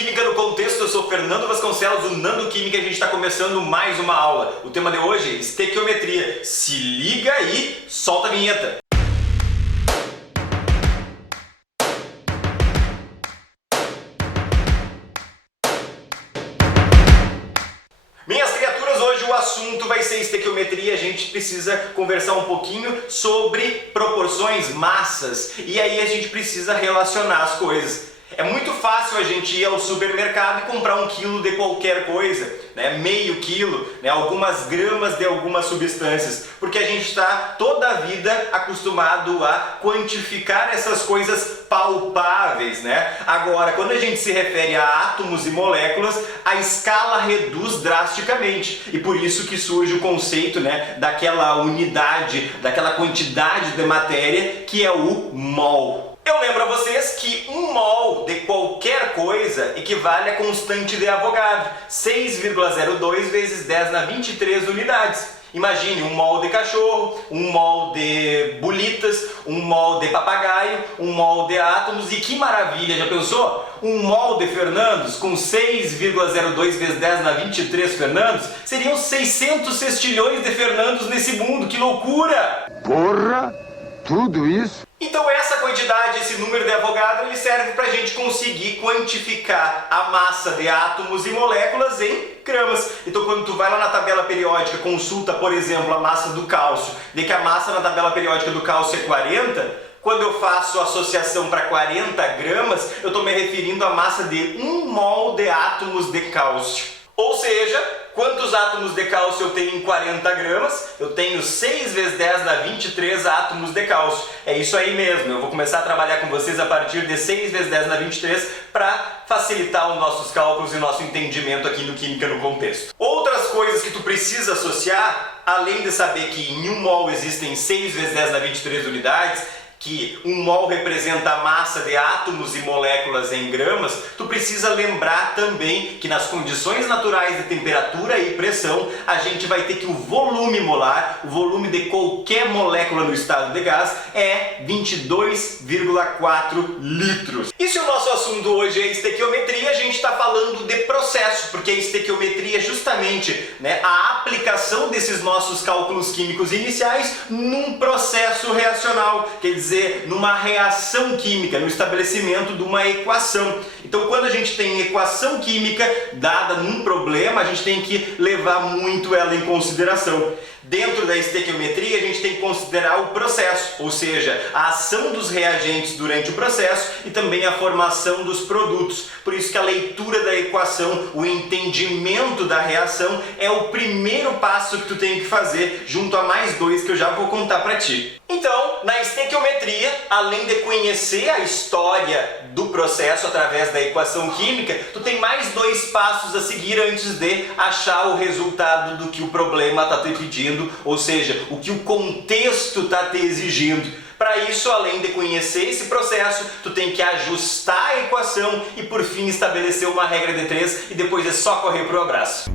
Química no Contexto, eu sou Fernando Vasconcelos, do Nando Química, e a gente está começando mais uma aula. O tema de hoje é estequiometria. Se liga aí, solta a vinheta. Minhas criaturas, hoje o assunto vai ser estequiometria. A gente precisa conversar um pouquinho sobre proporções, massas, e aí a gente precisa relacionar as coisas. É muito fácil a gente ir ao supermercado e comprar 1 quilo de qualquer coisa, né? Meio quilo, né? Algumas gramas de algumas substâncias, porque a gente está toda a vida acostumado a quantificar essas coisas palpáveis, né? Agora, quando a gente se refere a átomos e moléculas, a escala reduz drasticamente, e por isso que surge o conceito, né, daquela unidade, daquela quantidade de matéria que é o mol. Eu lembro a vocês que 1 mol de qualquer coisa equivale à constante de Avogadro, 6,02 vezes 10 na 23 unidades. Imagine 1 mol de cachorro, 1 mol de bolitas, 1 mol de papagaio, 1 mol de átomos, e que maravilha, já pensou? 1 mol de Fernandos com 6,02 vezes 10 na 23 Fernandos, seriam 600 sextilhões de Fernandos nesse mundo, que loucura! Porra, tudo isso? Então essa quantidade, esse número de Avogadro, ele serve para a gente conseguir quantificar a massa de átomos e moléculas em gramas. Então quando tu vai lá na tabela periódica, consulta, por exemplo, a massa do cálcio, de que a massa na tabela periódica do cálcio é 40, quando eu faço associação para 40 gramas, eu estou me referindo à massa de 1 mol de átomos de cálcio. Ou seja, quantos átomos de cálcio eu tenho em 40 gramas? Eu tenho 6 vezes 10 na 23 átomos de cálcio. É isso aí mesmo, eu vou começar a trabalhar com vocês a partir de 6 vezes 10 na 23 para facilitar os nossos cálculos e o nosso entendimento aqui no Química no Contexto. Outras coisas que tu precisa associar, além de saber que em 1 mol existem 6 vezes 10 na 23 unidades, que 1 mol representa a massa de átomos e moléculas em gramas, tu precisa lembrar também que nas condições naturais de temperatura e pressão, a gente vai ter que o volume molar, o volume de qualquer molécula no estado de gás, é 22,4 litros. E se o nosso assunto hoje é estequiometria, a gente está falando de processo, porque a estequiometria é justamente, né, a aplicação desses nossos cálculos químicos iniciais num processo reacional, quer dizer, numa reação química, no estabelecimento de uma equação. Então, quando a gente tem equação química dada num problema, a gente tem que levar muito ela em consideração. Dentro da estequiometria, a gente tem que considerar o processo, ou seja, a ação dos reagentes durante o processo e também a formação dos produtos. Por isso que a leitura da equação, o entendimento da reação é o primeiro passo que tu tem que fazer, junto a mais 2 que eu já vou contar para ti. Então, na estequiometria, além de conhecer a história do processo através da equação química, tu tem mais 2 passos a seguir antes de achar o resultado do que o problema está te pedindo, ou seja, o que o contexto está te exigindo. Para isso, além de conhecer esse processo, tu tem que ajustar a equação e por fim estabelecer uma regra de 3 e depois é só correr pro abraço.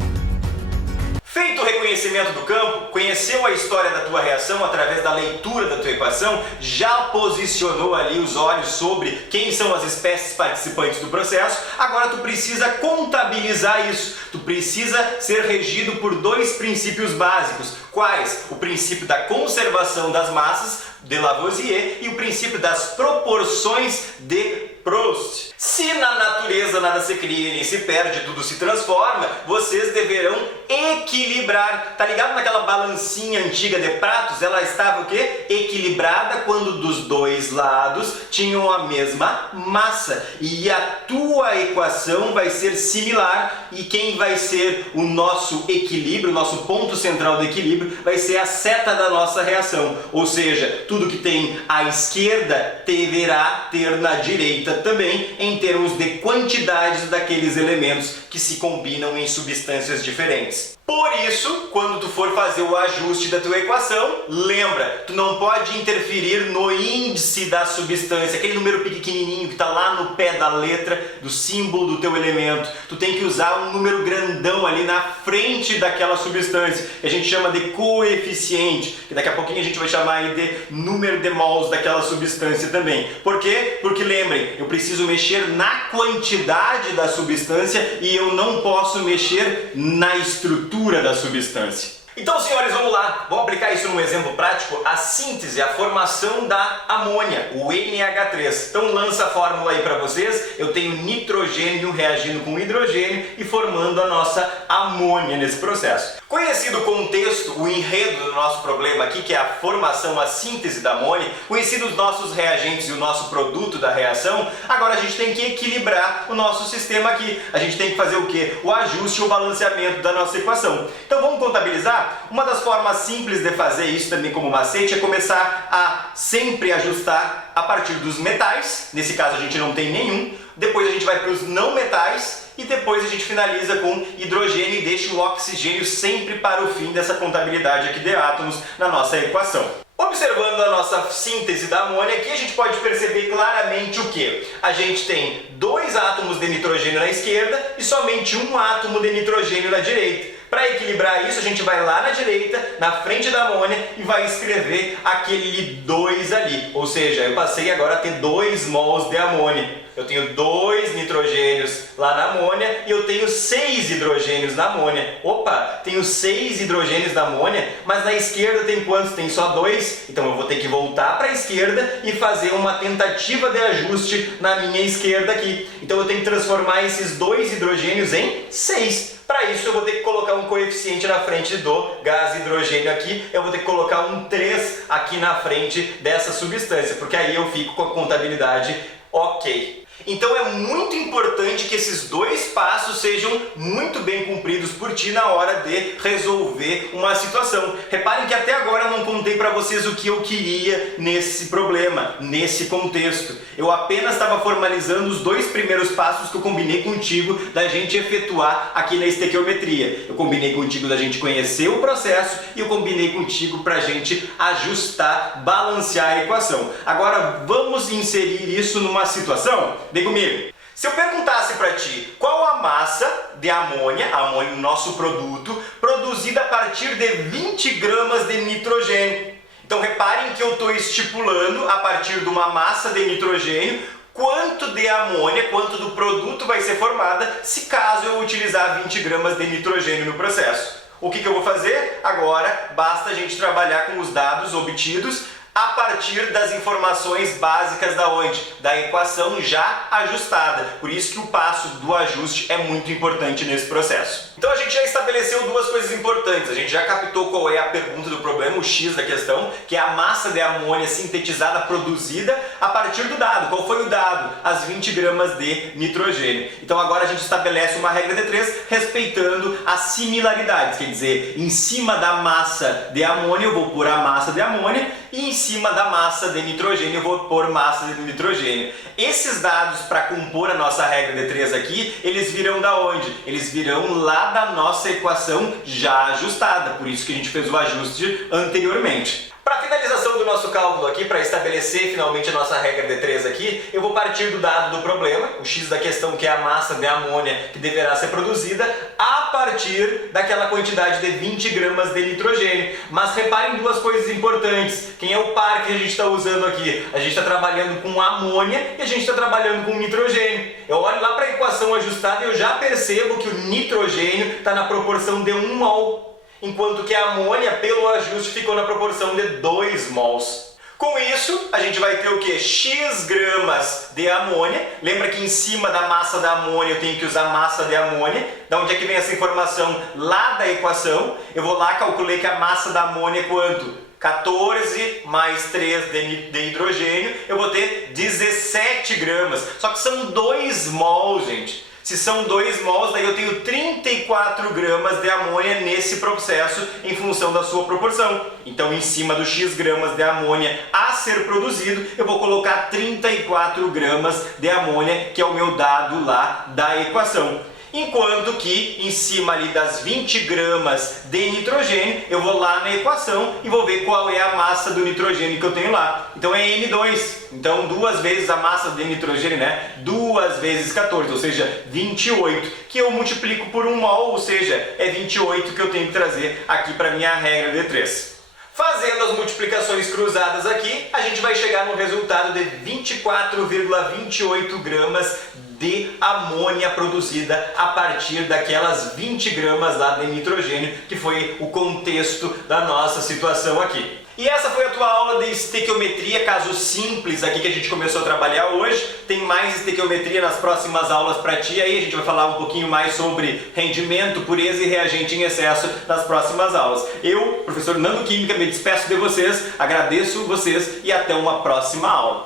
Feito o reconhecimento do campo, conheceu a história da tua reação através da leitura da tua equação, já posicionou ali os olhos sobre quem são as espécies participantes do processo, agora tu precisa contabilizar isso. Tu precisa ser regido por 2 princípios básicos. Quais? O princípio da conservação das massas, de Lavoisier, e o princípio das proporções de Proust. Se na natureza nada se cria nem se perde, tudo se transforma, vocês deverão equilibrar. Tá ligado naquela balancinha antiga de pratos? Ela estava o quê? Equilibrada quando dos 2 lados tinham a mesma massa. E a tua equação vai ser similar, e quem vai ser o nosso equilíbrio, o nosso ponto central do equilíbrio, vai ser a seta da nossa reação. Ou seja, tudo que tem à esquerda deverá ter na direita também, em termos de quantidades daqueles elementos que se combinam em substâncias diferentes. Por isso, quando tu for fazer o ajuste da tua equação, lembra, tu não pode interferir no índice da substância, aquele número pequenininho que está lá no pé da letra, do símbolo do teu elemento. Tu tem que usar um número grandão ali na frente daquela substância, que a gente chama de coeficiente, que daqui a pouquinho a gente vai chamar aí de número de mols daquela substância também. Por quê? Porque lembrem, eu preciso mexer na quantidade da substância e eu não posso mexer na estrutura da substância. Então, senhores, vamos lá. Vamos aplicar isso num exemplo prático. A síntese, a formação da amônia, o NH3. Então, lança a fórmula aí para vocês. Eu tenho nitrogênio reagindo com hidrogênio e formando a nossa amônia nesse processo. Conhecido o contexto, o enredo do nosso problema aqui, que é a formação, a síntese da amônia, conhecidos os nossos reagentes e o nosso produto da reação, agora a gente tem que equilibrar o nosso sistema aqui. A gente tem que fazer o quê? O ajuste, o balanceamento da nossa equação. Então, vamos contabilizar? Uma das formas simples de fazer isso também como macete é começar a sempre ajustar a partir dos metais, nesse caso a gente não tem nenhum, depois a gente vai para os não metais e depois a gente finaliza com hidrogênio e deixa o oxigênio sempre para o fim dessa contabilidade aqui de átomos na nossa equação. Observando a nossa síntese da amônia aqui, a gente pode perceber claramente o que? A gente tem 2 átomos de nitrogênio na esquerda e somente 1 átomo de nitrogênio na direita. Para equilibrar isso, a gente vai lá na direita, na frente da amônia, e vai escrever aquele 2 ali. Ou seja, eu passei agora a ter 2 mols de amônia. Eu tenho 2 nitrogênios lá na amônia e eu tenho 6 hidrogênios na amônia. Opa, tenho 6 hidrogênios na amônia, mas na esquerda tem quantos? Tem só 2. Então eu vou ter que voltar para a esquerda e fazer uma tentativa de ajuste na minha esquerda aqui. Então eu tenho que transformar esses 2 hidrogênios em 6. Para isso eu vou ter que colocar um coeficiente na frente do gás hidrogênio aqui, eu vou ter que colocar um 3 aqui na frente dessa substância, porque aí eu fico com a contabilidade ok. Então é muito importante que esses 2 passos sejam muito bem cumpridos por ti na hora de resolver uma situação. Reparem que até agora eu não contei para vocês o que eu queria nesse problema, nesse contexto. Eu apenas estava formalizando os 2 primeiros passos que eu combinei contigo da gente efetuar aqui na estequiometria. Eu combinei contigo da gente conhecer o processo e eu combinei contigo para a gente ajustar, balancear a equação. Agora vamos inserir isso numa situação? Vem comigo. Se eu perguntasse para ti qual a massa de amônia, nosso produto, produzida a partir de 20 gramas de nitrogênio. Então reparem que eu estou estipulando a partir de uma massa de nitrogênio quanto de amônia, quanto do produto vai ser formada se caso eu utilizar 20 gramas de nitrogênio no processo. O que eu vou fazer? Agora basta a gente trabalhar com os dados obtidos a partir das informações básicas da onde? Da equação já ajustada. Por isso que o passo do ajuste é muito importante nesse processo. Então a gente já estabeleceu 2 coisas importantes. A gente já captou qual é a pergunta do problema, o X da questão, que é a massa de amônia sintetizada, produzida a partir do dado. Qual foi o dado? As 20 gramas de nitrogênio. Então agora a gente estabelece uma regra de 3 respeitando as similaridades. Quer dizer, em cima da massa de amônia eu vou pôr a massa de amônia e em cima da massa de nitrogênio eu vou pôr massa de nitrogênio. Esses dados para compor a nossa regra de 3 aqui, eles virão da onde? Eles virão lá da nossa equação já ajustada, por isso que a gente fez o ajuste anteriormente. Para a finalização do nosso cálculo aqui, para estabelecer finalmente a nossa regra de 3 aqui, eu vou partir do dado do problema, o X da questão, que é a massa de amônia que deverá ser produzida, a partir daquela quantidade de 20 gramas de nitrogênio. Mas reparem 2 coisas importantes. Quem é o par que a gente está usando aqui? A gente está trabalhando com amônia e a gente está trabalhando com nitrogênio. Eu olho lá para a equação ajustada e eu já percebo que o nitrogênio está na proporção de 1 mol. Enquanto que a amônia, pelo ajuste, ficou na proporção de 2 mols. Com isso, a gente vai ter o que? X gramas de amônia. Lembra que em cima da massa da amônia eu tenho que usar massa de amônia. Da onde é que vem essa informação? Lá da equação. Eu vou lá, calculei que a massa da amônia é quanto? 14 mais 3 de hidrogênio. Eu vou ter 17 gramas. Só que são 2 mols, gente. Se são 2 mols, daí eu tenho 34 gramas de amônia nesse processo em função da sua proporção. Então, em cima do X gramas de amônia a ser produzido, eu vou colocar 34 gramas de amônia, que é o meu dado lá da equação. enquanto que em cima ali das 20 gramas de nitrogênio, eu vou lá na equação e vou ver qual é a massa do nitrogênio que eu tenho lá. Então é N2, então 2 vezes a massa de nitrogênio, né? 2 vezes 14, ou seja, 28, que eu multiplico por 1 mol, ou seja, é 28 que eu tenho que trazer aqui para minha regra de 3. Fazendo as multiplicações cruzadas aqui, a gente vai chegar no resultado de 24,28 gramas de amônia produzida a partir daquelas 20 gramas lá de nitrogênio, que foi o contexto da nossa situação aqui. E essa foi a tua aula de estequiometria, caso simples aqui que a gente começou a trabalhar hoje. Tem mais estequiometria nas próximas aulas para ti aí, a gente vai falar um pouquinho mais sobre rendimento, pureza e reagente em excesso nas próximas aulas. Eu, professor Nando Química, me despeço de vocês, agradeço vocês e até uma próxima aula.